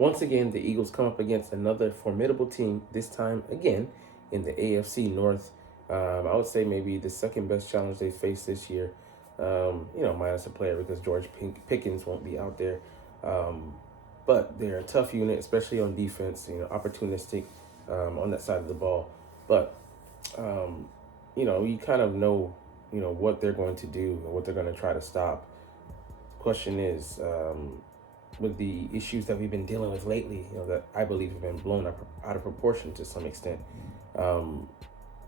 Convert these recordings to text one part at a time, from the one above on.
Once again, the Eagles come up against another formidable team, this time again in the AFC North. I would say maybe the second best challenge they faced this year, minus a player because George Pickens won't be out there. But they're a tough unit, especially on defense, opportunistic on that side of the ball. But, you kind of know, what they're going to do and what they're going to try to stop. Question is, with the issues that we've been dealing with lately, that I believe have been blown out of proportion to some extent,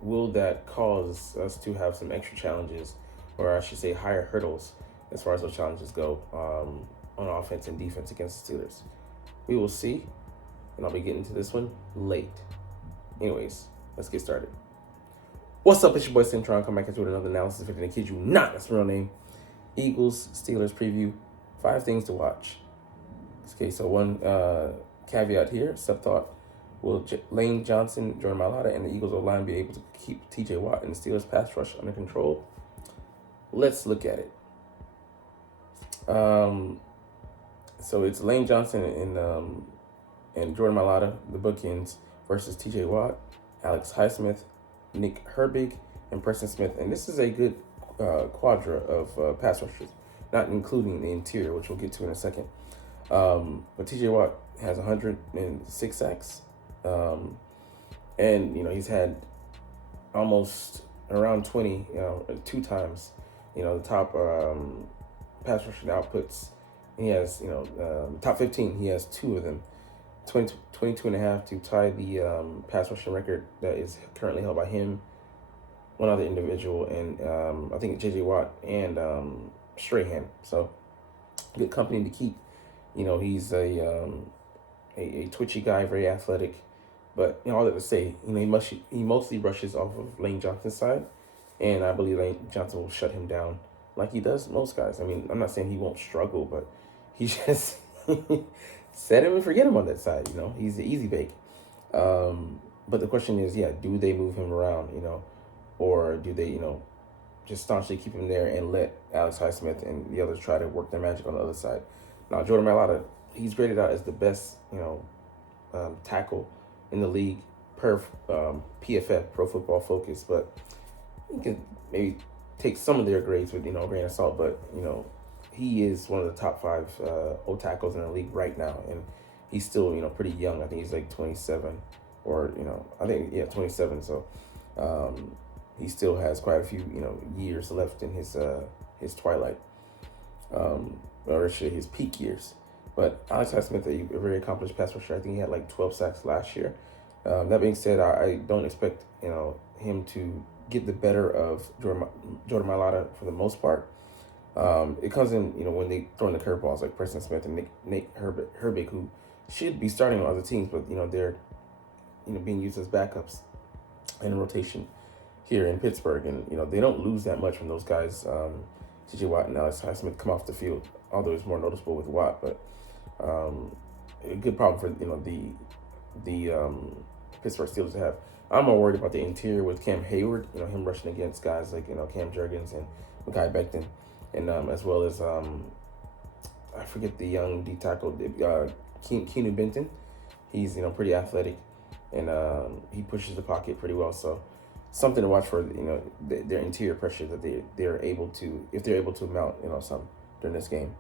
will that cause us to have some extra challenges, or I should say higher hurdles as far as those challenges go on offense and defense against the Steelers? We will see, and I'll be getting to this one late. Anyways, let's get started. What's up? It's your boy Cintron. Come back into another analysis. If I kid you not, that's my real name. Eagles, Steelers preview. 5 things to watch. Okay, so one caveat here, sub-thought. Will Lane Johnson, Jordan Mailata, and the Eagles O-line be able to keep TJ Watt and the Steelers pass rush under control? Let's look at it. So it's Lane Johnson and Jordan Mailata, the bookends, versus TJ Watt, Alex Highsmith, Nick Herbig, and Preston Smith. And this is a good quadra of pass rushers, not including the interior, which we'll get to in a second. But TJ Watt has 106 sacks. And, he's had almost around 20, 2 times, the top pass rushing outputs. He has, top 15, he has 2 of them. 22 and a half to tie the pass rushing record that is currently held by him, one other individual, and I think J.J. Watt and Strahan. So good company to keep. He's a twitchy guy, very athletic. But all that to say, he mostly rushes off of Lane Johnson's side, and I believe Lane Johnson will shut him down like he does most guys. I mean, I'm not saying he won't struggle, but he just set him and forget him on that side. He's the easy bake. But the question is, do they move him around, or do they, just staunchly keep him there and let Alex Highsmith and the others try to work their magic on the other side? Now, Jordan Mailata, he's graded out as the best, tackle in the league per PFF, Pro Football Focus, but you can maybe take some of their grades with, a grain of salt, but, he is one of the top 5 O tackles in the league right now, and he's still, pretty young. I think he's like 27, or, 27, so he still has quite a few, years left in his twilight, or his peak years. But Alex Highsmith, a very accomplished pass rusher. I think he had like 12 sacks last year. That being said, I don't expect, him to get the better of Jordan Mailata for the most part. It comes in, when they throw in the curveballs like Preston Smith and Nick Herbig, who should be starting on other teams, but, they're, being used as backups in rotation here in Pittsburgh. And, they don't lose that much when those guys, TJ Watt and Alex Highsmith, come off the field, although it's more noticeable with Watt. But a good problem for, the Pittsburgh Steelers to have. I'm more worried about the interior with Cam Hayward, him rushing against guys like, Cam Jurgens and Mekhi Becton, and as well as, I forget the young D tackle, Keanu Benton. He's, pretty athletic, and he pushes the pocket pretty well. So something to watch for, their interior pressure that they're able to, if they're able to mount, some during this game.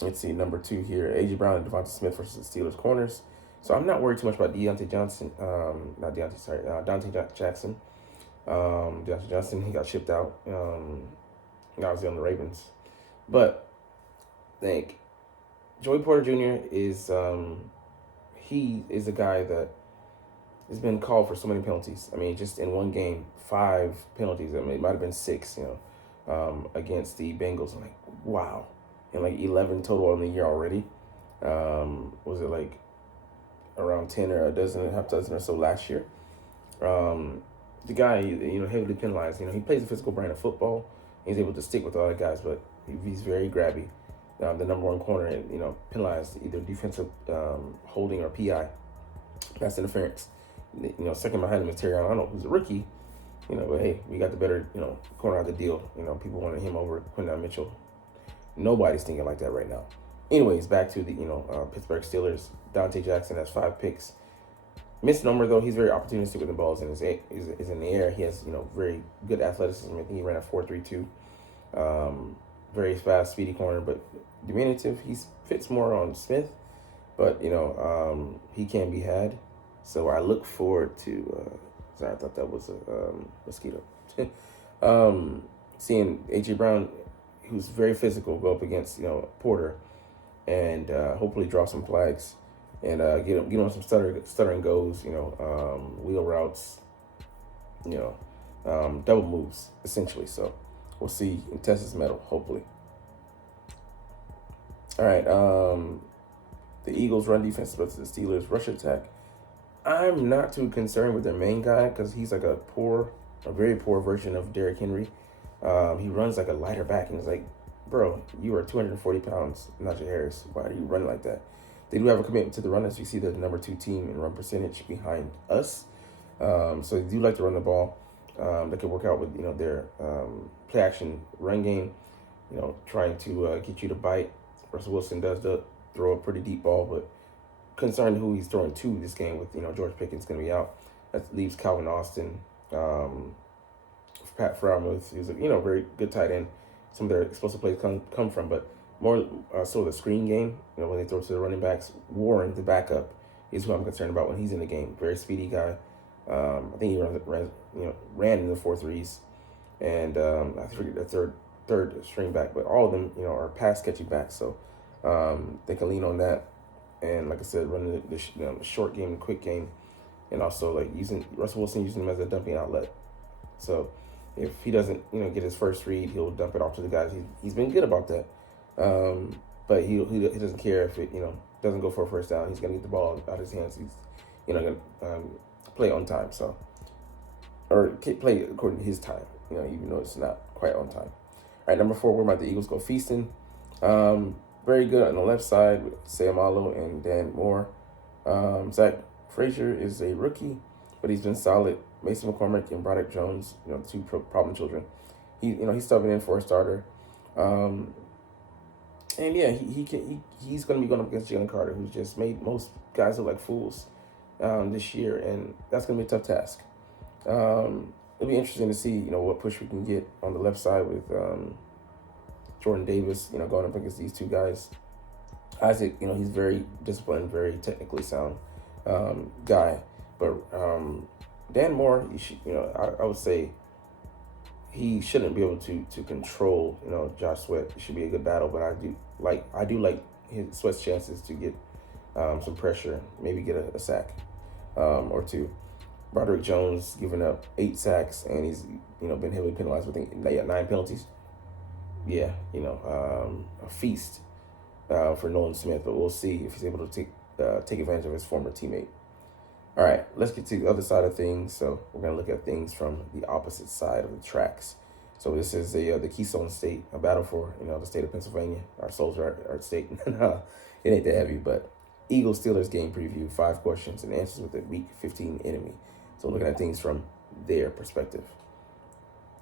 Let's see, number 2 here, A.J. Brown and Devonta Smith versus the Steelers corners. So I'm not worried too much about Dante Jackson. Deontay Johnson, he got shipped out. Obviously on the Ravens. But I think Joey Porter Jr. is, he is a guy that has been called for so many penalties. I mean, just in one game, 5 penalties. I mean, it might have been 6, against the Bengals. I'm like, wow. And like 11 total in the year already. Was it like around 10 or half dozen or so last year? The guy, heavily penalized. He plays a physical brand of football. He's able to stick with all the guys, but he's very grabby. The number 1 corner, penalized either defensive holding or PI. Pass interference. Second behind him is Terry Arnold, who's a rookie. But hey, we got the better, corner out of the deal. People wanted him over Quinton Mitchell. Nobody's thinking like that right now. Anyways, back to the Pittsburgh Steelers. Dante Jackson has 5 picks. Misnomer though, he's very opportunistic with the balls and is in the air. He has very good athleticism. I think he ran a 4.32. Very fast, speedy corner, but diminutive. He fits more on Smith, but he can be had. So I look forward to. Sorry, I thought that was a mosquito. Seeing AJ Brown, who's very physical, go up against Porter, and hopefully draw some flags and get him some stuttering goes, wheel routes, double moves essentially. So we'll see and test his mettle hopefully. All right, the Eagles' run defense versus the Steelers' rush attack. I'm not too concerned with their main guy because he's like a very poor version of Derrick Henry. He runs like a lighter back, and it's like, bro, you are 240 pounds, Najee Harris. Why are you running like that? They do have a commitment to the run, as you see they're the number 2 team in run percentage behind us. So they do like to run the ball. That could work out with their play action run game. Trying to get you to bite. Russell Wilson does throw a pretty deep ball, but concerned who he's throwing to this game with George Pickens going to be out. That leaves Calvin Austin, Pat Freiermuth, who's a very good tight end. Some of their explosive plays come from, but more so the screen game. When they throw to the running backs, Warren, the backup, is who I'm concerned about when he's in the game. Very speedy guy. I think he ran in the 4.3s, and I forget the third string back, but all of them are pass catching backs, so they can lean on that. And like I said, running the short game, the quick game, and also like using Russell Wilson using him as a dumping outlet. So if he doesn't get his first read, he'll dump it off to the guys. He's been good about that. But he doesn't care if it doesn't go for a first down. He's gonna get the ball out of his hands. He's gonna play on time. So or play according to his time. Even though it's not quite on time. All right, number 4, we're about the Eagles go feasting. Very good on the left side with Sayamalo and Dan Moore. Zach Frazier is a rookie, but he's been solid. Mason McCormick and Broderick Jones, 2 problem children. He's subbing in for a starter. And yeah, he's going to be going up against Jalen Carter, who's just made most guys look like fools this year, and that's going to be a tough task. It'll be interesting to see, what push we can get on the left side with Jordan Davis, going up against these 2 guys. Isaac, he's very disciplined, very technically sound guy, but Dan Moore, I would say he shouldn't be able to control, Josh Sweat. It should be a good battle, but I do like his Sweat's chances to get some pressure, maybe get a sack or 2. Broderick Jones giving up 8 sacks, and he's been heavily penalized with 9 penalties. Yeah, a feast for Nolan Smith, but we'll see if he's able to take advantage of his former teammate. All right, let's get to the other side of things. So we're gonna look at things from the opposite side of the tracks. So this is the Keystone State, a battle for the state of Pennsylvania. Our souls are our state. It ain't that heavy, but Eagles Steelers game preview, 5 questions and answers with a Week 15 enemy. So looking at things from their perspective.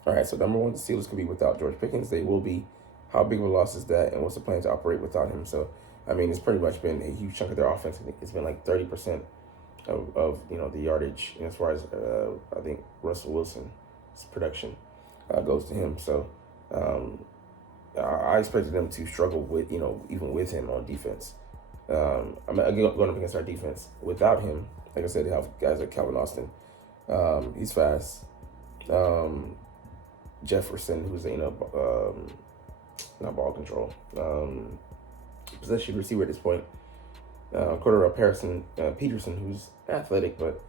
All right, so number 1, the Steelers could be without George Pickens. They will be. How big of a loss is that, and what's the plan to operate without him? So, I mean, it's pretty much been a huge chunk of their offense. I think it's been like 30% of the yardage, and as far as I think Russell Wilson's production goes to him. So I expected them to struggle with even with him on defense. I'm going up against our defense without him. Like I said, they have guys like Calvin Austin. He's fast. Jefferson, who's not ball control, possession receiver at this point. Cordero Peterson, who's athletic but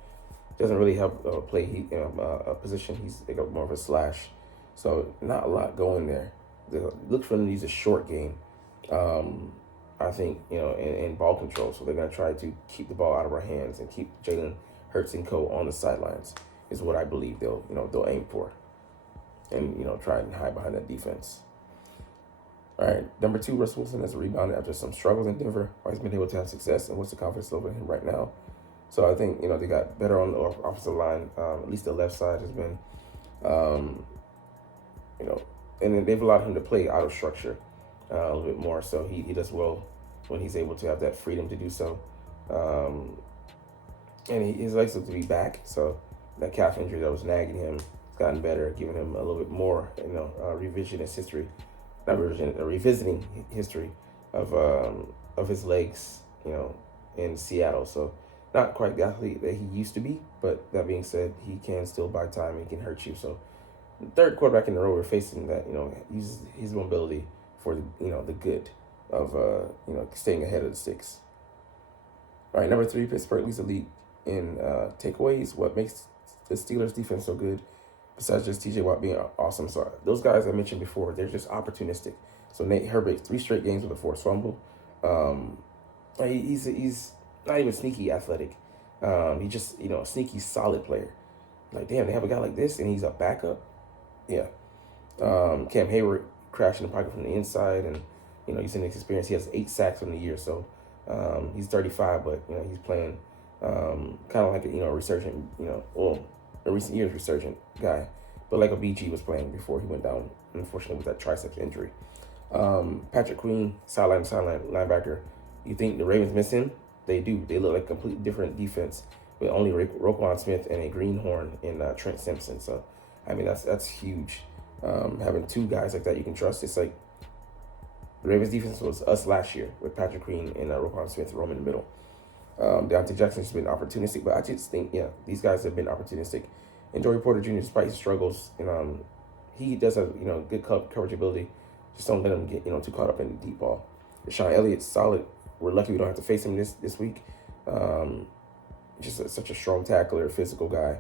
doesn't really help play a position. He's more of a slash, so not a lot going there. Look for them to use a short game. I think in ball control, so they're gonna try to keep the ball out of our hands and keep Jalen Hurts and Co. on the sidelines. Is what I believe they'll aim for, and try and hide behind that defense. All right, number 2, Russell Wilson has rebounded after some struggles in Denver. Why he's been able to have success, and what's the confidence level in him right now? So I think they got better on the offensive line. At least the left side has been, and they've allowed him to play out of structure a little bit more. So he does well when he's able to have that freedom to do so. And he's likes to be back. So that calf injury that was nagging him has gotten better, giving him a little bit more, revisionist history, not revision, revisiting history of his legs, in Seattle. So not quite the athlete that he used to be, but that being said, he can still buy time and can hurt you. So the third quarterback in a row we're facing that, uses his mobility for the good of staying ahead of the sticks. All right, number 3, Pittsburgh leads the league in takeaways. What makes the Steelers defense so good, besides just TJ Watt being awesome? So those guys I mentioned before, they're just opportunistic. So Nate Herbert, 3 straight games with a forced fumble. He's not even sneaky athletic. He's just a sneaky solid player. Like, damn, they have a guy like this and he's a backup. Yeah. Cam Hayward crashed in the pocket from the inside, and he's in experience. He has 8 sacks in the year, so he's 35, but he's playing kind of like a resurgent, a recent years resurgent guy, but like a BG was playing before he went down, unfortunately, with that triceps injury. Patrick Queen, sideline linebacker. You think the Ravens miss him? They do. They look like a completely different defense with only Roquan Smith and a greenhorn in Trent Simpson. So, I mean, that's huge. Having 2 guys like that you can trust. It's like the Ravens defense was us last year with Patrick Queen and Roquan Smith roaming in the middle. Deontay Jackson's been opportunistic, but I just think, these guys have been opportunistic. And Joey Porter Jr., despite his struggles, he does have, good coverage ability. Just don't let him get, too caught up in the deep ball. Deshaun Elliott's solid. We're lucky we don't have to face him this week. Such a strong tackler, physical guy.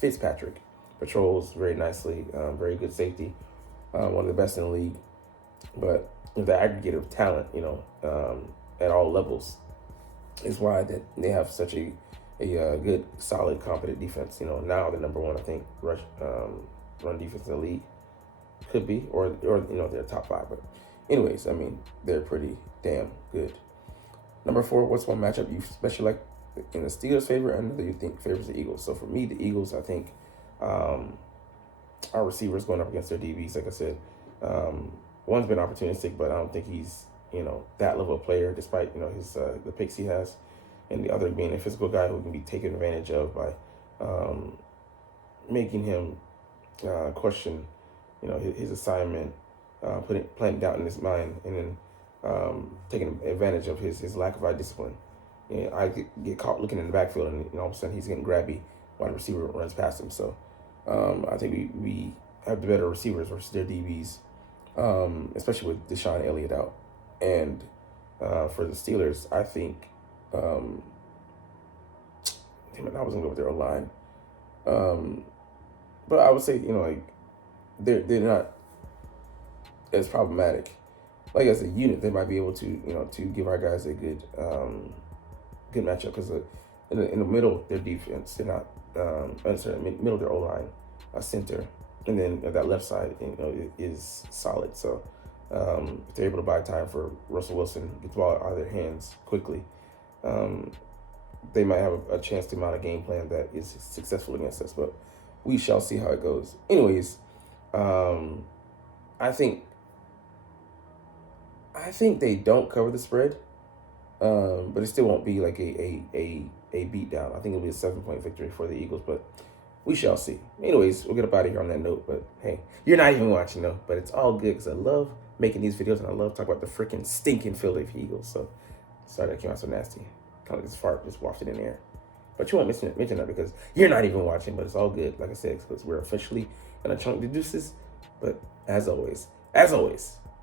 Fitzpatrick patrols very nicely. Very good safety. One of the best in the league. But the aggregate of talent, at all levels, is why that they have such a good, solid, competent defense. Now they're number 1, I think, run defense in the league. Could be, or they're top 5. But anyways, I mean, they're pretty damn good. Number 4, what's one matchup you especially like in the Steelers' favor and that you think favors the Eagles? So for me, the Eagles, I think our receivers going up against their DBs, like I said, one's been opportunistic, but I don't think he's that level of player, despite his the picks he has, and the other being a physical guy who can be taken advantage of by making him question his assignment, planting doubt in his mind, and then taking advantage of his lack of eye discipline. I get caught looking in the backfield, and all of a sudden he's getting grabby while the receiver runs past him. So I think we have the better receivers versus their DBs, especially with Deshaun Elliott out. And for the Steelers, I think, damn it, I was gonna go with their line, but I would say they're not as problematic. Like as a unit, they might be able to to give our guys a good matchup, because in the middle, their defense, they're not middle of their O-line, a center, and then that left side is solid. So if they're able to buy time for Russell Wilson, get the ball out of their hands quickly, they might have a chance to mount a game plan that is successful against us. But we shall see how it goes. Anyways, I think they don't cover the spread, but it still won't be like a beatdown. I think it'll be a 7-point victory for the Eagles, but we shall see. Anyways, we'll get up out of here on that note. But hey, you're not even watching though, but it's all good because I love making these videos and I love talking about the freaking stinking Philadelphia Eagles. So sorry that came out so nasty. Kind of this fart just wafted in the air. But you won't mention that because you're not even watching, but it's all good. Like I said, because we're officially gonna chunk the deuces. But as always,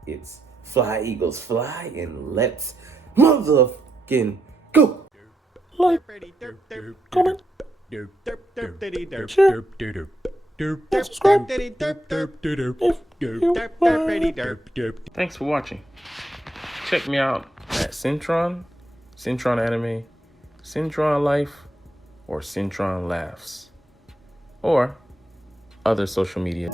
it's fly, Eagles, fly, and let's motherfucking go. Like, comment, share, and subscribe Thanks for watching. Check me out at Cintron Anime, Cintron Life, or Cintron Laughs, or other social media.